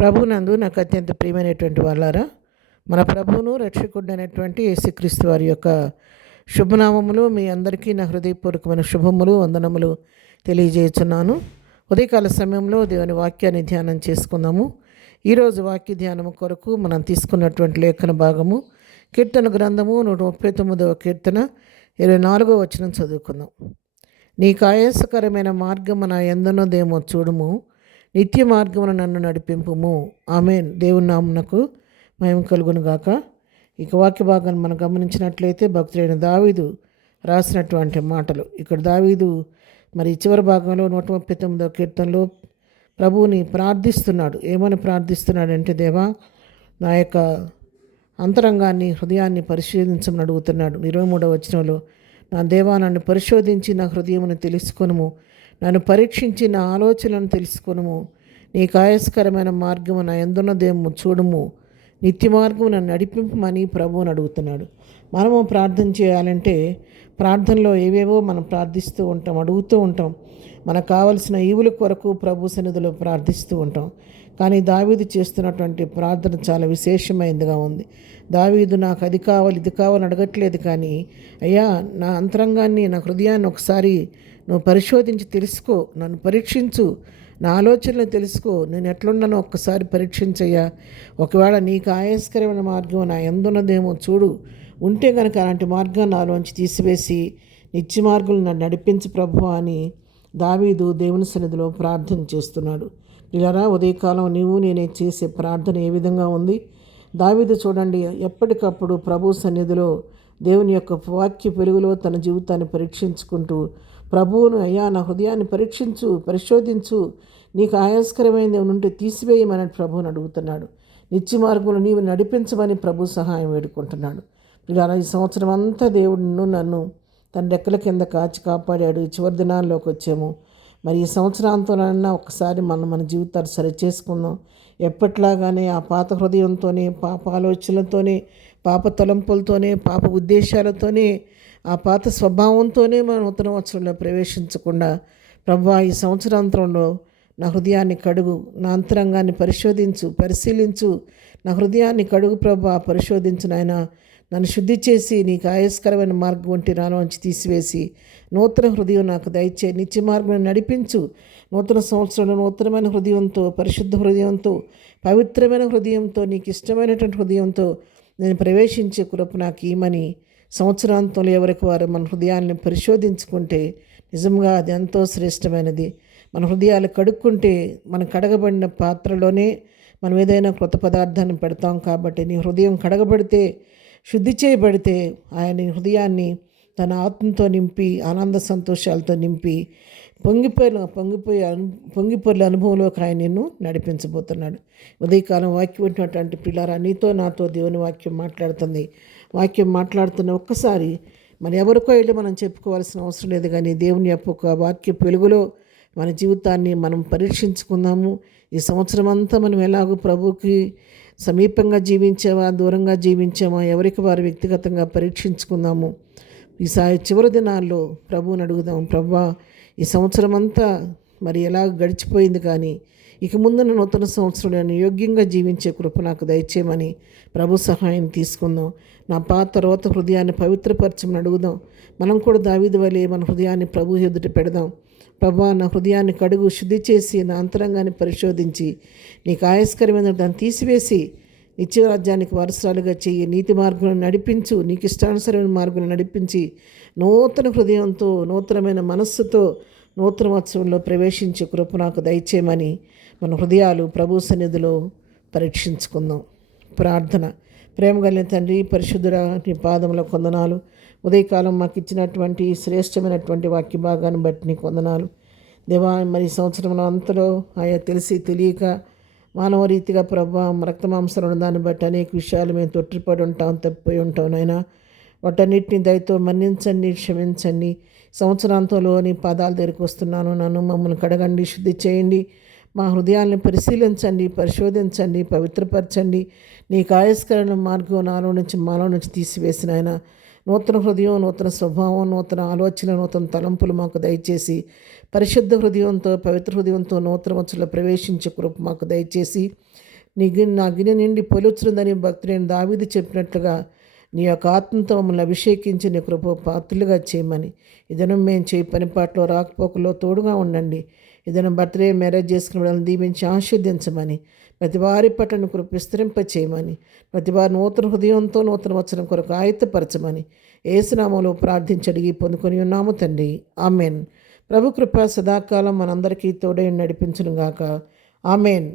ప్రభునందు నాకు అత్యంత ప్రియమైనటువంటి వాళ్ళారా, మన ప్రభువును రక్షకుడైనటువంటి యేసుక్రీస్తు వారి యొక్క శుభనామములు మీ అందరికీ నా హృదయపూర్వకమైన శుభములు వందనములు తెలియజేస్తున్నాను. ఉదయకాల సమయంలో దేవుని వాక్యాన్ని ధ్యానం చేసుకుందాము. ఈరోజు వాక్య ధ్యానము కొరకు మనం తీసుకున్నటువంటి లేఖన భాగము కీర్తన గ్రంథము 139వ కీర్తన 24వ వచనం చదువుకుందాం. నీకు ఆయాసకరమైన మార్గము నా యందున్నదేమో చూడుము, నిత్య మార్గమున నన్ను నడిపింపుము. ఆమేన్. దేవుని నామమునకు మహిమ కలుగును గాక. ఇక వాక్య భాగాన్ని మనం గమనించినట్లయితే భక్తుడైన దావీదు రాసినటువంటి మాటలు. ఇక్కడ దావీదు మరి చివరి భాగంలో 139వ కీర్తనలో ప్రభువుని ప్రార్థిస్తున్నాడు. ఏమని ప్రార్థిస్తున్నాడంటే, దేవా నా యొక్క అంతరంగాన్ని హృదయాన్ని పరిశోధించమని అడుగుతున్నాడు. 23వ వచనంలో, నా దేవా నన్ను పరిశోధించి నా హృదయమును తెలుసుకొనుము, నన్ను పరీక్షించి నా ఆలోచనలను తెలుసుకొనుము, నీకు ఆయాసకరమైన మార్గము నా యందున్నదేమో చూడుము, నిత్య మార్గము నన్ను నడిపింపమని ప్రభువుని అడుగుతున్నాడు. మనము ప్రార్థన చేయాలంటే ప్రార్థనలో ఏవేవో మనం ప్రార్థిస్తూ ఉంటాం, అడుగుతూ ఉంటాం. మనకు కావలసిన ఈవుల కొరకు ప్రభు సన్నిధిలో ప్రార్థిస్తూ ఉంటాం. కానీ దావీదు చేస్తున్నటువంటి ప్రార్థన చాలా విశేషమైనదిగా ఉంది. దావీదు నాకు అది కావాలి ఇది కావాలని అడగట్లేదు, కానీ అయ్యా నా అంతరంగాన్ని నా హృదయాన్ని ఒకసారి నువ్వు పరిశోధించి తెలుసుకో, నన్ను పరీక్షించు, నా ఆలోచనలు తెలుసుకో, నేను ఎట్లున్నానో ఒక్కసారి పరీక్షించయ్యా. ఒకవేళ నీకు ఆయాసకరమైన మార్గం నా యందున్నదేమో చూడు, ఉంటే కనుక అలాంటి మార్గాన్ని నాలోంచి తీసివేసి నిత్య మార్గంలో నన్ను నడిపించు ప్రభువా అని దావీదు దేవుని సన్నిధిలో ప్రార్థన చేస్తున్నాడు. పిల్లరా, ఉదయకాలం నీవు నేనే చేసే ప్రార్థన ఏ విధంగా ఉంది? దావీదు చూడండి, ఎప్పటికప్పుడు ప్రభు సన్నిధిలో దేవుని యొక్క వాక్య వెలుగులో తన జీవితాన్ని పరీక్షించుకుంటూ ప్రభువును, అయ్యా నా హృదయాన్ని పరీక్షించు, పరిశోధించు, నీకు ఆయాస్కరమైనది ఉంటే తీసివేయమని ప్రభువుని అడుగుతున్నాడు. నిత్య మార్గంలో నీవు నడిపించమని ప్రభు సహాయం వేడుకుంటున్నాడు. ఇలా ఈ సంవత్సరం అంతా దేవుడు నన్ను తన రెక్కల కింద కాచి కాపాడాడు. చివరి దినాల్లోకి వచ్చాము. మరి ఈ సంవత్సరాంతోనన్నా ఒకసారి మన జీవితాలు సరి చేసుకుందాం. ఎప్పట్లాగానే ఆ పాత హృదయంతోనే, పాప ఆలోచనలతోనే, పాప తలంపులతోనే, పాప ఉద్దేశాలతోనే, ఆ పాత స్వభావంతోనే మనం నూతన సంవత్సరంలో ప్రవేశించకుండా, ప్రభువా ఈ సంవత్సరాంతరంలో నా హృదయాన్ని కడుగు, నా అంతరంగాన్ని పరిశీలించు, నా హృదయాన్ని కడుగు ప్రభువా, పరిశోధించు నాయన, నన్ను శుద్ధి చేసి నీకు ఆయాస్కరమైన మార్గం వంటి నాలోంచి తీసివేసి నూతన హృదయం నాకు దయచే, నిత్య మార్గం నడిపించు. నూతన సంవత్సరంలో నూతనమైన హృదయంతో, పరిశుద్ధ హృదయంతో, పవిత్రమైన హృదయంతో, నీకు ఇష్టమైనటువంటి హృదయంతో నేను ప్రవేశించే కృప నాకు ఈమని సంవత్సరాంతంలో ఎవరికి వారు మన హృదయాన్ని పరిశోధించుకుంటే నిజంగా అది ఎంతో శ్రేష్టమైనది. మన హృదయాలు కడుక్కుంటే మన కడగబడిన పాత్రలోనే మనం ఏదైనా కొత్త పదార్థాన్ని పెడతాం. కాబట్టి నీ హృదయం కడగబడితే, శుద్ధి చేయబడితే ఆయన హృదయాన్ని తన ఆత్మతో నింపి, ఆనంద సంతోషాలతో నింపి, పొంగిపోయే అనుభవంలోకి ఆయన నిన్ను నడిపించబోతున్నాడు. ఉదయకాలం వాక్యం వింటున్నటువంటి పిల్లారా, నీతో నాతో దేవుని వాక్యం మాట్లాడుతుంది. వాక్యం మాట్లాడుతున్న ఒక్కసారి మన ఎవరికో వెళ్ళి మనం చెప్పుకోవాల్సిన అవసరం లేదు, కానీ దేవుని యొక్క వాక్య వెలుగులో మన జీవితాన్ని మనం పరీక్షించుకుందాము. ఈ సంవత్సరం అంతా మనం ఎలాగో ప్రభువుకి సమీపంగా జీవించామా, దూరంగా జీవించామా, ఎవరికి వారు వ్యక్తిగతంగా పరీక్షించుకుందాము. ఈసారి చివరి దినాల్లో ప్రభువుని అడుగుదాం, ప్రభువా ఈ సంవత్సరం అంతా మరి ఎలా గడిచిపోయింది, కానీ ఇక ముందున్న నూతన సంవత్సరం నేను యోగ్యంగా జీవించే కృప నాకు దయచేయమని ప్రభు సహాయం తీసుకుందాం. నా పాత రోత హృదయాన్ని పవిత్రపరచమని అడుగుదాం. మనం కూడా దావీదు వలె మన హృదయాన్ని ప్రభు ఎదుట పెడదాం. ప్రభువా నా హృదయాన్ని కడుగు, శుద్ధి చేసి నా అంతరంగాన్ని పరిశోధించి నీకు ఆయాస్కరమైన దాన్ని తీసివేసి నిత్య రాజ్యానికి వారసురాలుగా చెయ్యి, నీతి మార్గంలో నడిపించు, నీకు ఇష్టానుసరమైన మార్గంలో నడిపించి నూతన హృదయంతో, నూతనమైన మనస్సుతో నూతన ఉత్సవంలో ప్రవేశించే కృప నాకు దయచేయమని మన హృదయాలు ప్రభు సన్నిధిలో పరీక్షించుకుందాం. ప్రార్థన. ప్రేమ కలిగిన తండ్రి, పరిశుద్ధుడా, నీ పాదముల వందనాలు. ఉదయకాలం మాకు ఇచ్చినటువంటి శ్రేష్టమైనటువంటి వాక్య భాగాన్ని బట్టి నీకు వందనాలు దేవా. మరి సంవత్సరం అంతలో ఆయా తెలిసి తెలియక మానవ రీతిగా ప్రభా రక్తమాంసాలను దాన్ని బట్టి అనేక విషయాలు మేము తొట్టిపడి ఉంటాం, తప్పిపోయి ఉంటాం. నాయన వాటన్నిటిని దయతో మన్నించండి, క్షమించండి. సంవత్సరాంతంలో నీ పాదాల దగ్గరికి వస్తున్నాను. నన్ను మమ్మల్ని కడగండి, శుద్ధి చేయండి, మా హృదయాలను పరిశీలించండి, పరిశోధించండి, పవిత్రపరచండి. నీకు ఆయాస్కరమైన మార్గం మాలో నుంచి తీసివేసిన ఆయన నూతన హృదయం, నూతన స్వభావం, నూతన ఆలోచన, నూతన తలంపులు మాకు దయచేసి పరిశుద్ధ హృదయంతో, పవిత్ర హృదయంతో నూతన వచ్చులో ప్రవేశించే కృప మాకు దయచేసి నా గిన్నె నిండి పొలుచుందని భక్తుడైన దావీదు చెప్పినట్లుగా నీ యొక్క ఆత్మతో మమ్మల్ని అభిషేకించి నీ కృప పాత్రలుగా చేయమని ఇదను మేము చేయి పనిపాట్లో రాకపోకలో తోడుగా ఉండండి. ఇదను బర్త్డే మ్యారేజ్ చేసుకుని వాళ్ళని దీవించి ఆశీర్దించమని, ప్రతి వారి పట్ల కృప విస్తరింప చేయమని, ప్రతి వారి నూతన హృదయంతో నూతన వచనం కొరకు ఆయత్తపరచమని ఏసునామంలో ప్రార్థించి అడిగి పొందుకొని ఉన్నాము తండ్రి. ఆమెన్. ప్రభు కృప సదాకాలం మనందరికీ తోడై నడిపించునుగాక. ఆమెన్.